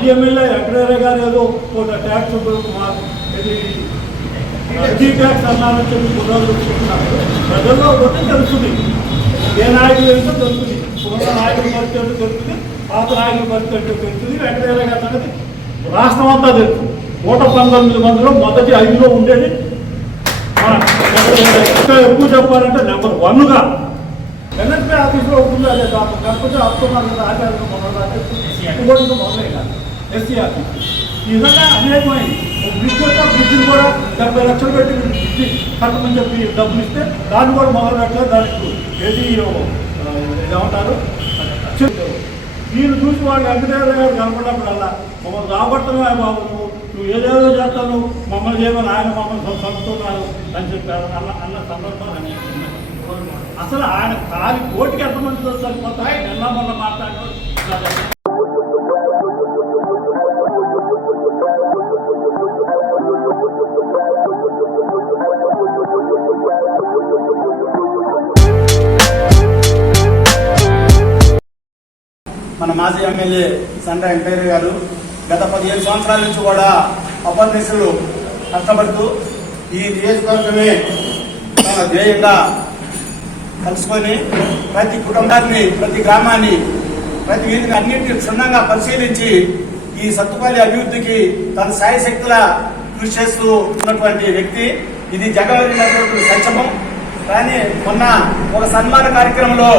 మాజీ ఎమ్మెల్యే వెంకటేశ్వర గారు ఏదో ఒక ట్యాక్స్ ఇది టీ ట్యాక్స్ అన్నారని చెప్పి కుర్రాలు చెప్తున్నారు. ప్రజల్లో పోతే తెలుస్తుంది. ఏ నాయకుడు ఏంటో తెలుస్తుంది. పూర్వ నాయకుడి పరిస్థితి ఏంటో తెలుస్తుంది. పాత నాయకుడి పరిస్థితి ఏంటో తెలుస్తుంది. వెంకటేశ్వర గారి సంగతి రాష్ట్రం అంతా తెలుసు. నూట పంతొమ్మిది మందిలో మొదటి ఐదులో ఉండేది ఎక్కువ చెప్పాలంటే నెంబర్ వన్గా. ఎన్ఎస్పీ ఆఫీస్లో ఉంటుంది అదే కాకపోతే అప్తున్నారు కదా ఆచార్య మొదలు మొదలే కాదు ఎస్సీ ఆఫీస్ ఈ విధంగా అనేకమైంది ఒక బ్రిడ్జ్ వస్తే బ్రిడ్జ్ని కూడా డెబ్బై లక్షలు పెట్టి బ్రిడ్జ్ కట్టమని చెప్పి డబ్బులు ఇస్తే దాన్ని కూడా మొదలు పెట్టలేదు దానికి ఏది ఏమంటారు? నేను చూసి వాళ్ళు వెంకటేశ్వర గారు కనపడినప్పుడల్లా మమ్మల్ని రాబట్టమే బాబు నువ్వు నువ్వు ఏదేదో చేస్తాను మమ్మల్ని చేయమని ఆయన మమ్మల్ని చదువుతున్నారు అని చెప్పారు. అన్న అన్న సందర్భం అని అసలు ఆయన ఖాళీ కోటికి ఎంతమంది సరిపోతాయి నిన్న మొన్న మాట్లాడారు మన మాజీ ఎమ్మెల్యే సండ్ర వెంకయ్య గారు గత పదిహేను సంవత్సరాల నుంచి కూడా అపర్నిసులు కష్టపడుతూ ఈ నియోజకవర్గమే తన ధ్యేయంగా కలుసుకొని ప్రతి కుటుంబాన్ని ప్రతి గ్రామాన్ని ప్రతి వీధిని అన్నింటినీ క్షుణ్ణంగా పరిశీలించి ఈ సత్తుపల్లి అభివృద్ధికి తన సాయశక్తుల కృషి చేస్తూ ఉన్నటువంటి వ్యక్తి. ఇది జగవరినటువంటి సంక్షమం. కానీ మొన్న ఒక సన్మాన కార్యక్రమంలో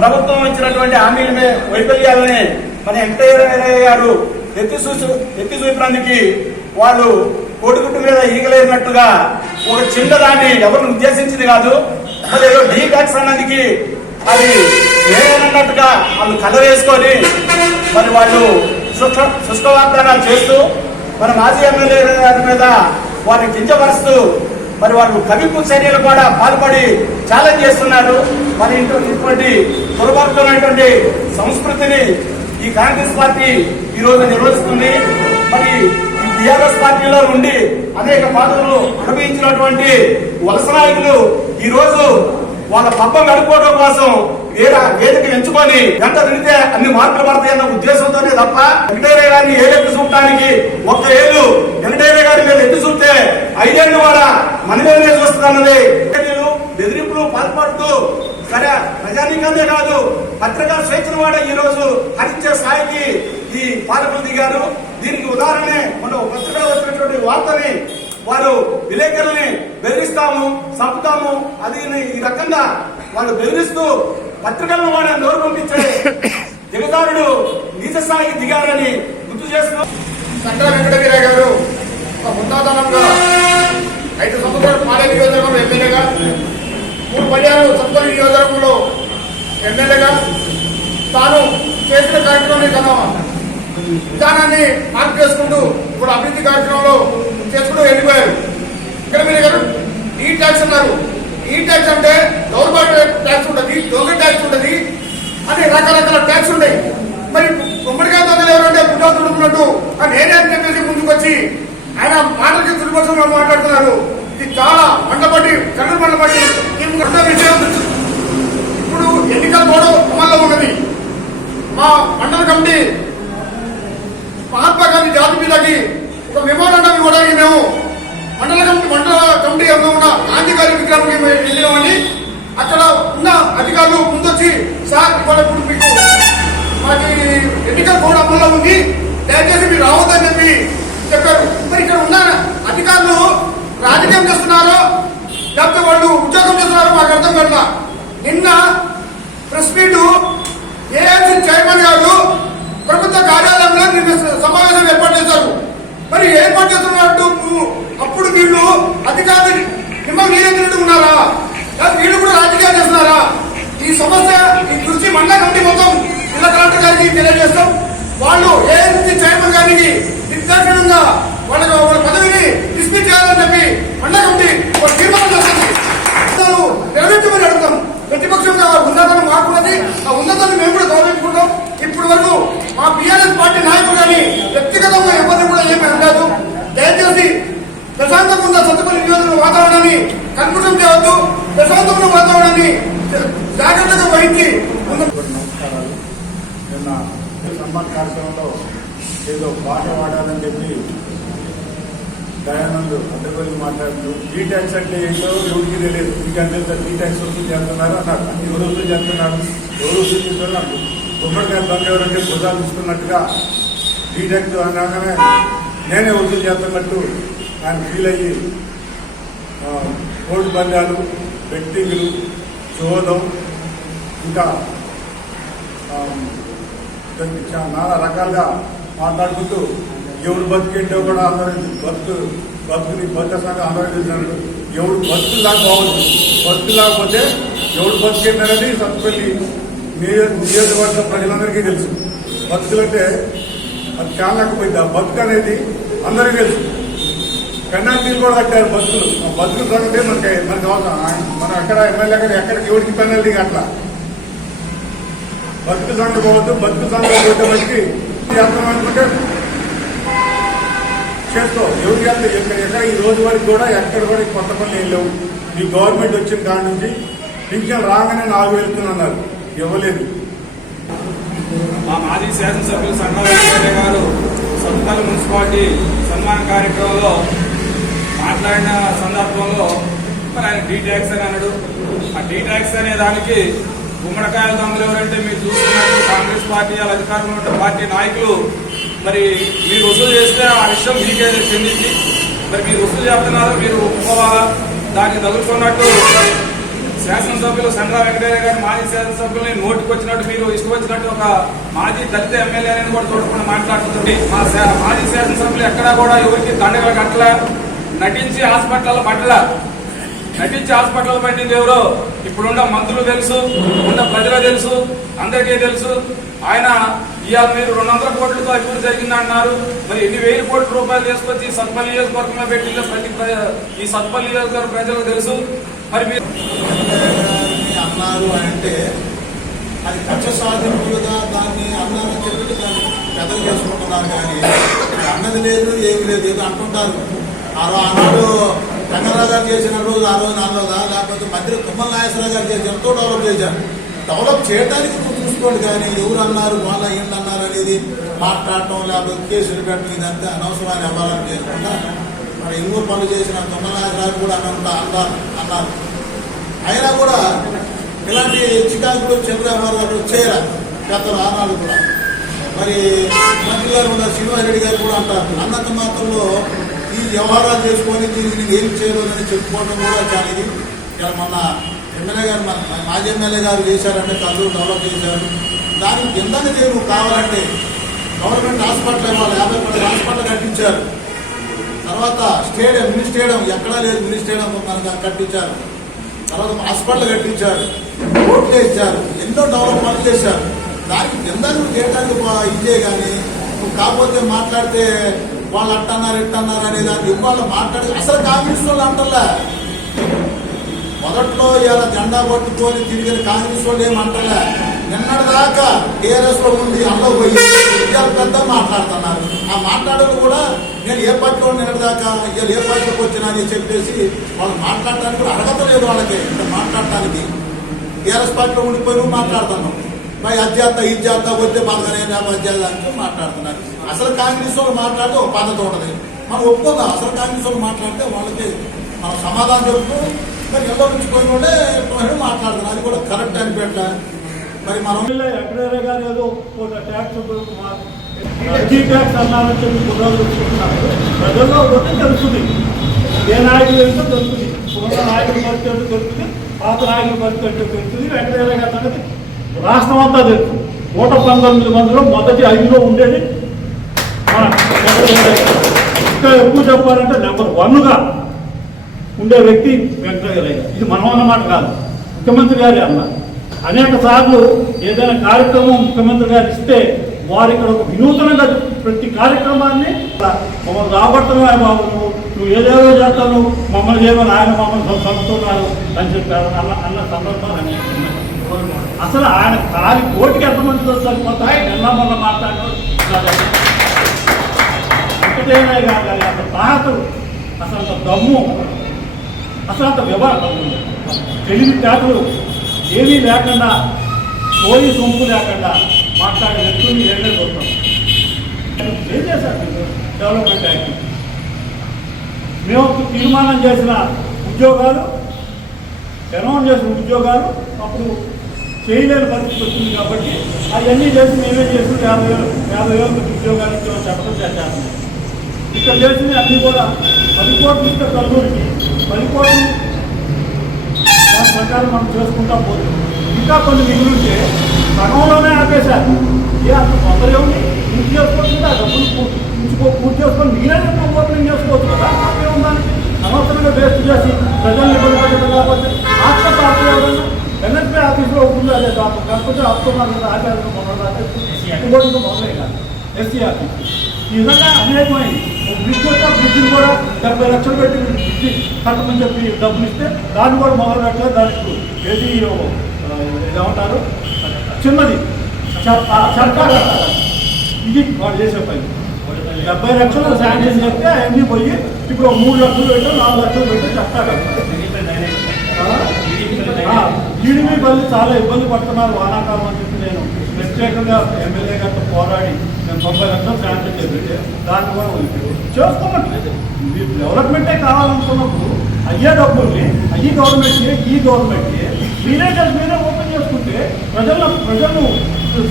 ప్రభుత్వం ఇచ్చినటువంటి హామీల వైఫల్యాలని మన వెంకటయ్య గారు ఎత్తి చూసు ఎత్తి చూపడానికి వాళ్ళు కోడిగుడ్డు మీద ఈగలేనట్టుగా ఒక చిన్నదాన్ని ఎవరిని ఉద్దేశించింది కాదు మరి ఏదో డీ ట్యాక్స్ అన్నదికి అది లేనన్నట్టుగా వాళ్ళు కథ వేసుకొని మరి వాళ్ళు శుష్క శుష్క వాగ్దానాలు చేస్తూ మన మాజీ ఎమ్మెల్యే గారి మీద వారిని కించపరుస్తూ మరి వాళ్ళు కవిపు చర్యలు కూడా పాల్పడి ఛాలెంజ్ చేస్తున్నారు. మరి ఇంట్లో ఇటువంటి దుర్మార్గమైనటువంటి సంస్కృతిని ఈ కాంగ్రెస్ పార్టీ ఈ రోజు నిర్వహిస్తుంది. మరి ఈ టిఆర్ఎస్ పార్టీలో ఉండి అనేక పాత్రలు అనుభవించినటువంటి వలస నాయకులు ఈ రోజు వాళ్ళ పబ్బం గడుపుకోవడం కోసం వేరే వేదిక ఎంచుకొని గంట తిడితే అన్ని మార్పులు పడతాయన్న ఉద్దేశంతోనే తప్ప వెంకటేరే గారిని ఏలెత్తి చూడటానికి ఒక్క ఏళ్ళు వెంకటేరే గారి మీద ఎత్తి చూస్తే ఐదేళ్ళు కూడా మనమేనే మీదనే చూస్తుందన్నది. బెదిరింపులు పాల్పడుతూ సరే ప్రజానీకందే కాదు పత్రికా స్వేచ్ఛను కూడా ఈ రోజు హరించే స్థాయికి ఈ పాలకులు దిగారు. దీనికి ఉదాహరణే మన పత్రికలో వచ్చినటువంటి వార్తని వారు విలేకరుల్ని బెదిరిస్తాము చంపుతాము అది ఈ రకంగా వాళ్ళు బెదిరిస్తూ పత్రికలను కూడా నోరు పంపించే దిగదారుడు నీచ స్థాయికి దిగారని గుర్తు చేస్తూ సంక్ర వెంకటవీర గారు ఒక ఉన్నతనంగా ఐదు సంవత్సరాలు పాలే ఎమ్మెల్యేగా మూడు పర్యాలు సత్పల్లి నియోజకవర్గంలో ఎమ్మెల్యేగా తాను చేసిన కార్యక్రమాన్ని తన విధానాన్ని మార్పు చేసుకుంటూ ఇప్పుడు అభివృద్ధి కార్యక్రమంలో చేసుకుంటూ వెళ్ళిపోయారు. ఇక్కడ మీరు గారు ఈ ట్యాక్స్ అన్నారు. ఈ ట్యాక్స్ అంటే గవర్నమెంట్ ట్యాక్స్ ఉంటుంది దొంగ ట్యాక్స్ ఉంటుంది అని రకరకాల ట్యాక్స్ ఉన్నాయి. మరి గుమ్మడికాయ దొంగలు ఎవరంటే పుట్టాలు తుడుకున్నట్టు అని నేనే చెప్పేసి ముందుకు వచ్చి ఆయన మాటలకి తుడిపక్షంలో మాట్లాడుతున్నారు. ఇది చాలా మండపట్టి కళ్ళు మండపట్టి విషయం ఇప్పుడు ఎన్నికల గోడవ అమల్లో ఉన్నది. మా మండల కమిటీ మహాత్మా గాంధీ జాతి మీదకి ఒక మెమోరాండం ఇవ్వడానికి మేము మండల కమిటీ మండల కమిటీ ఉన్న గాంధీ గారి విగ్రహానికి వెళ్ళినామని అక్కడ ఉన్న అధికారులు ముందొచ్చి సార్ ఇవాళ ఇప్పుడు మీకు మాకు ఎన్నికల కోడ్ అమల్లో ఉంది. దయచేసి మీరు రావద్దని చెప్పి చెప్పారు. మరి ఇక్కడ ఉన్న అధికారులు రాజకీయం చేస్తున్నారో లేకపోతే వాళ్ళు ఉద్యోగం చేస్తున్నారో మాకు అర్థం కాదు నిన్న ప్రెస్ మీట్ ఏఎంసీ చైర్మన్ గారు ప్రభుత్వ కార్యాలయంలో నిన్న సమావేశం ఏర్పాటు చేశారు. మరి ఏర్పాటు చేస్తున్నట్టు అప్పుడు వీళ్ళు అధికారులు మిమ్మల్ని నియంత్రిస్తూ ఉన్నారా? వీళ్ళు కూడా రాజకీయాలు చేస్తున్నారా? ఈ సమస్య ఈ దృష్టి మండల కమిటీ మొత్తం జిల్లా కలెక్టర్ గారికి తెలియజేస్తాం. వాళ్ళు ఏఎన్సీ చైర్మన్ గారికి నిర్దాక్షిణ్యంగా వాళ్ళకి వాళ్ళ పదవిని డిస్మిస్ చేయాలని చెప్పి మండల కమిటీ ఒక తీర్మానం చేస్తుంది. నెరవేర్చమని అడుగుతాం. ప్రతిపక్షంగా ఉన్నతాన్ని మాకున్నది. ఆ ఉన్నతాన్ని మేము కూడా గౌరవించుకుంటాం. ఇప్పుడు వరకు మా బీఆర్ఎస్ పార్టీ నాయకులు కానీ వ్యక్తిగతంగా ఎవరిని కూడా ఏమీ అనలేదు దయచేసి ప్రశాంతంగా ఉన్న సత్తుపల్లి నియోజకవర్గ వాతావరణాన్ని కలుషితం చేయవద్దు ప్రశాంతమైన వాతావరణాన్ని జాగ్రత్తగా వహించి ముందు నమస్కారాలు నిన్న సన్మాన కార్యక్రమంలో ఏదో పాట పాడాలని చెప్పి దయానంద్ అడ్డగొల్లి మాట్లాడుతూ టీ ట్యాక్స్ అంటే ఏంటో ఎవరికి తెలియదు. మీకంటే టీ ట్యాక్స్ వసూలు చేస్తున్నారు? అన్నారు. ఎవరు వసూలు చేస్తున్నారు? ఎవరు వసూలు చేస్తున్నారు? నాకు గుమ్మడికాయ బంద్ ఎవరంటే భుజాలు ఇస్తున్నట్టుగా టీ ట్యాక్స్ అనగానే నేనే వసూలు చేస్తున్నట్టు ఆయన ఫీల్ అయ్యి కోడి పందాలు బెట్టింగ్లు చోదం ఇంకా చాలా రకాలుగా మాట్లాడుకుంటూ ఎవడు బతికేంటో కూడా అందరూ బతుకు బతుకుని బతుక సంఘం అందరూ తెలిసినాడు ఎవడు బతుకులాగా బాగుంది బతుకు లేకపోతే ఎవడు బతికేంటనేది సత్తుపల్లి నియోజక నియోజకవర్గ ప్రజలందరికీ తెలుసు. బతుకులంటే అది కానకపోయింది. ఆ బతుకు అనేది అందరికీ తెలుసు. పెనాల్టీలు కూడా కట్టారు బస్సులు ఆ బస్సుల సంగతి మనకి మనకి అవసరం. మనం అక్కడ ఎమ్మెల్యే గారు ఎక్కడికి ఎవరికి పెనాల్టీ అట్లా బతుకు సంఘం పోవద్దు బతుకు సంఘం పోతే మనకి చేస్తాం అనుకుంటే చేస్తాం ఎవరికి వెళ్తే ఎక్కడ ఈ రోజు వరకు కూడా ఎక్కడ కూడా కొత్త పనులు ఏం లేవు. మీ గవర్నమెంట్ వచ్చిన కాడి నుంచి పింఛన్ రాగానే నాలుగు వెళ్తున్నారు ఇవ్వలేదు. మా మాజీ శాసనసభ్యులు సంఘాల గారు సత్తాల మున్సిపాలిటీ సన్మాన కార్యక్రమంలో మాట్లాడిన సందర్భంలో మరి ఆయన డీ ట్యాక్స్ అని అన్నాడు. ఆ డీ ట్యాక్స్ అనే దానికి గుమ్మడికాయల దొంగలు ఎవరంటే మీరు చూస్తున్నట్టు కాంగ్రెస్ పార్టీ వాళ్ళ అధికారంలో ఉన్న పార్టీ నాయకులు మరి మీరు వసూలు చేస్తే ఆ విషయం మీకే చెందింది మరి మీరు వసూలు చేస్తున్నారు మీరు ఒప్పుకోవాలా? దానికి తగులుకున్నట్టు శాసనసభ్యులు సండ్రా వెంకటయ్య గారు మాజీ శాసనసభ్యుల్ని నోటికి వచ్చినట్టు మీరు ఇష్టం వచ్చినట్టు ఒక మాజీ దళిత ఎమ్మెల్యే అని కూడా చూడకుండా మాట్లాడుతుంది మా శా- మాజీ శాసనసభ్యులు ఎక్కడా కూడా ఎవరికి దండగల కట్టల? నటించి హాస్పిటల్ పట్టల? నటించి హాస్పిటల్ పట్టింది ఎవరో? ఇప్పుడున్న మంత్రులు తెలుసు ఉన్న ప్రజలు తెలుసు అందరికీ తెలుసు. ఆయన ఇవాళ మీరు రెండు వందల కోట్లతో అభివృద్ధి జరిగింది అన్నారు మరి ఎన్ని వేల కోట్ల రూపాయలు తీసుకొచ్చి సత్పల్లి నియోజకవర్గంలో పెట్టిందో ప్రతి ఈ సత్పల్లి నియోజకవర్గ ప్రజలకు తెలుసు. మరి మీరు అన్నారు అంటే అది కక్ష సాధింపులుగా దాన్ని అన్నారని చెప్పి దాన్ని పెద్దలు చేసుకుంటున్నారు కానీ అన్నది లేదు ఏమి లేదు ఏదో అంటుంటారు. ఆ ఆనాడు రంగరావు గారు చేసిన రోజు ఆ రోజు నాలుగు లేకపోతే మధ్యలో తుమ్మల నాగేశ్వరరావు గారు చేసి ఎంతో డెవలప్ చేశారు. డెవలప్ చేయడానికి నువ్వు చూసుకోండి కానీ ఎవరు అన్నారు వాళ్ళ ఏంటి అన్నారు అనేది మాట్లాడటం లేకపోతే కేసులు పెట్టడం ఇదంతా అనవసరమైన వ్యవహారాలు చేయకుండా మన ఎన్నో పనులు చేసిన తుమ్మల కూడా అన్నంత అన్నారు అన్నారు. అయినా కూడా ఇలాంటి చికాకులు చంద్రబాబు గారు చేయరా పెద్దలు ఆనాడు కూడా? మరి మంత్రి గారు ఉన్నారు శ్రీనివాసరెడ్డి గారు కూడా అంటారు అన్నంత మాత్రంలో ఈ వ్యవహారాలు చేసుకొని దీనికి నేను ఏం చేయలేదని చెప్పుకోవడం కూడా చాలా ఇది. ఇలా మొన్న ఎమ్మెల్యే గారు మన మాజీ ఎమ్మెల్యే గారు చేశారంటే కళ్ళు డెవలప్ చేశారు. దానికి కిందనే నేను కావాలంటే గవర్నమెంట్ హాస్పిటల్ ఇవ్వాలి యాభై పది హాస్పిటల్ కట్టించారు. తర్వాత స్టేడియం మినీ స్టేడియం ఎక్కడా లేదు మినీ స్టేడియం మనకు కట్టించారు. తర్వాత హాస్పిటల్ కట్టించారు. రోడ్లు వేసారు ఎన్నో డెవలప్మెంట్ చేశారు. దానికి కింద నువ్వు చేయడానికి బా- ఇదే కానీ నువ్వు కాకపోతే మాట్లాడితే వాళ్ళు అట్టన్నారు ఇట్టన్నారు అనే దాన్ని ఇవాళ మాట్లాడి అసలు కాంగ్రెస్ వాళ్ళు అంటలే. మొదట్లో ఇలా జెండా పట్టుకొని తిరిగిన కాంగ్రెస్ వాళ్ళు ఏమంటలే నిన్నటిదాకా టీఆర్ఎస్లో ఉంది అందులో పోయి ఇవాళ పెద్ద మాట్లాడుతున్నారు. ఆ మాట్లాడడం కూడా నేను ఏ పార్టీలో నిన్నటిదాకా ఇవాళ ఏ పార్టీలోకి వచ్చినా అని చెప్పేసి వాళ్ళు మాట్లాడటానికి కూడా అర్హత లేదు వాళ్ళకి ఇంకా మాట్లాడటానికి. టీఆర్ఎస్ పార్టీలో ఉండిపోయి మాట్లాడుతున్నాం మరి అధ్యాత ఈ జాత వద్దే బాగానే అధ్యాత్తానికి మాట్లాడుతున్నారు. అసలు కాంగ్రెస్ వాళ్ళు మాట్లాడితే ఒక పద్ధతి ఉంటుంది. మనం ఒప్పుకుందాం? అసలు కాంగ్రెస్ వాళ్ళు మాట్లాడితే వాళ్ళకి మనం సమాధానం చెప్తూ మరి ఎల్లో నుంచి పోయిన వాళ్ళే మాట్లాడుతున్నారు అది కూడా కరెక్ట్ అనిపెట్ల మరి మనం ఎమ్మెల్యే గారు ఏదో ట్యాక్స్ జీ ట్యాక్స్ అన్నారని చెప్పి కుర్రాలు చెప్తున్నారు. ప్రజల్లో పోతే తెలుస్తుంది. ఏ నాయకులు ఏంటో తెలుస్తుంది. ఉన్న నాయకుల పరిస్థితి తెలుస్తుంది. పాత నాయకుల పరిస్థితి తెలుస్తుంది. వెంకటయ్య గారి సంగతి రాష్ట్రం అంతా తెలుసు. నూట పంతొమ్మిది మందిలో మొదటి ఐదులో ఉండేది ఇంకా ఎక్కువ చెప్పాలంటే నెంబర్ వన్గా ఉండే వ్యక్తి వెంకటయ్య ఇది మనం అన్నమాట కాదు. ముఖ్యమంత్రి గారి అన్న అనేక సార్లు ఏదైనా కార్యక్రమం ముఖ్యమంత్రి గారు ఇస్తే వారు ఇక్కడ ఒక వినూతనంగా ప్రతి కార్యక్రమాన్ని మమ్మల్ని రాబడుతున్నాయి బాబు. నువ్వు ఏదేదో చేస్తాను మమ్మల్ని చేయమని ఆయన మమ్మల్ని చదువుతున్నారు అని చెప్పారు అన్న అన్న సందర్భాన్ని అసలు ఆయన కాలి కోటికి ఎంతమంది సరిపోతాయి నిన్న మొన్న మాట్లాడారు వెంకటేశ్వర గారు అంత అసలు అంత దమ్ము. అసలు అంత వివరం తెలివి తేటలు ఏమీ లేకుండా కోయి సొంపు లేకుండా మాట్లాడే వ్యక్తుల్ని ఏమే చూస్తాం ఏం చేశారు డెవలప్మెంట్ యాక్ట్ మేము తీర్మానం చేసిన ఉద్యోగాలు అనౌన్స్ చేసిన ఉద్యోగాలు అప్పుడు చేయలేని పరిస్థితి వచ్చింది కాబట్టి అవన్నీ చేసి మేమే చేసి యాభై వేలు యాభై వేల ఉద్యోగాలు ఇచ్చామని చెప్పడం చేశాను ఇక్కడ చేసింది అన్నీ కూడా కోట్లు ఇస్తే కల్లూరికి కోట్లు దాని ప్రకారం మనం చేసుకుంటా పోతుంది ఇంకా కొన్ని మిగిలింటే సగంలోనే ఆపేశారు. ఏ అంత తొందర ఏముంది? పూర్తి ఆ డబ్బులు ఉంచుకో పూర్తి చేసుకొని మీరే ఓపెనింగ్ చేసుకోవచ్చు కదా? తప్పే ఉందని అనవసరంగా వేస్ట్ చేసి ప్రజల్ని ఇబ్బంది పెట్టడం హాస్పిటల్ ఆఫీస్ ఎవరన్నా ఎన్ఎస్పీ ఆఫీస్లో డాక్టర్ కాకపోతే ఆపుతున్నారు కదా ఆచార్య మొదలు మొదలే కాదు. ఎస్సీఆర్టీ ఈ విధంగా అనేకమైంది ఒక బ్రిడ్జ్ వస్తే బ్రిడ్జ్ని కూడా డెబ్బై లక్షలు పెట్టి బ్రిడ్జ్ కట్టమని చెప్పి డబ్బులు ఇస్తే దాన్ని కూడా మొదలు పెట్టలేదు. దానికి ఏది ఏమంటారు? చిన్నది. సర్కార్ ఇది వాడు చేసే పని. డెబ్బై లక్షలు శాంక్షన్ చెప్తే అవన్నీ పోయి ఇప్పుడు మూడు లక్షలు పెట్టి నాలుగు లక్షలు పెట్టి చెప్తారు కట్టాలి టీడీపీ బల్లి చాలా ఇబ్బంది పడుతున్నారు వానాకాలం అని చెప్పి నేను ప్రత్యేకంగా ఎమ్మెల్యే గారితో పోరాడి మేము తొంభై లక్షలు శాంక్షన్ చేస్తే దాన్ని కూడా వదిలిపెట్టాను. చేసుకోమట్లేదు మీరు డెవలప్మెంటే కావాలనుకున్నప్పుడు అయ్యే డబ్బుల్ని అయ్యి గవర్నమెంట్కి ఈ గవర్నమెంట్కి మీరే మీరే ఓపెన్ చేసుకుంటే ప్రజలను ప్రజలను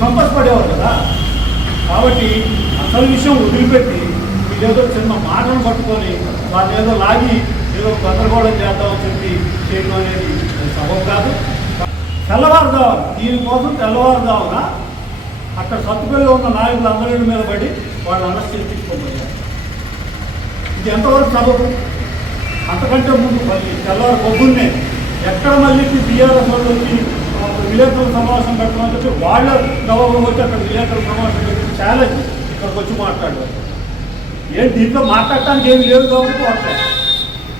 సంతోషపడేవారు కదా. కాబట్టి అసలు విషయం వదిలిపెట్టి మీరేదో చిన్న మాటలు పట్టుకొని వాళ్ళు ఏదో లాగి ఏదో గందరగోళం చేద్దామని చెప్పి చేయడం అనేది సబబు కాదు. తెల్లవారుదామని దీనికోసం తెల్లవారుదావన అక్కడ సత్తుపల్లిలో ఉన్న నాయకులు అందరి మీద పడి వాళ్ళు అరెస్ట్ చేసి ఇది ఎంతవరకు సబబు? అంతకంటే ముందు మళ్ళీ తెల్లవారు పొద్దున్నే ఎక్కడ మళ్ళీ బీఆర్ఎస్ వాళ్ళు వచ్చి విలేకరుల సమావేశం పెట్టమని చెప్పి వాళ్ళ గవర్నమెంట్ వచ్చి అక్కడ విలేకరుల సమావేశం పెట్టి ఛాలెంజ్ ఇక్కడికి వచ్చి మాట్లాడారు. ఏం దీంట్లో మాట్లాడటానికి ఏమి లేదు కాబట్టి వస్తాయి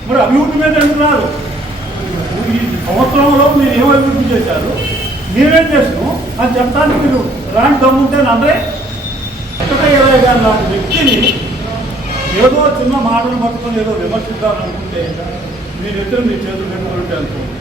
మరి అభివృద్ధి మీద అంటున్నారు ఈ సంవత్సరంలో మీరు ఏం అభివృద్ధి చేశారు? మీరేం చేసినాం? అని చెప్తానికి మీరు రాని దమ్ముంటే అందరే ఇరవై గారి లాంటి వ్యక్తిని ఏదో చిన్న మాటలు పట్టుకొని ఏదో విమర్శిద్దాం అనుకుంటే మీరు ఇద్దరు మీ చేతులు పెట్టుకుంటే అనుకోండి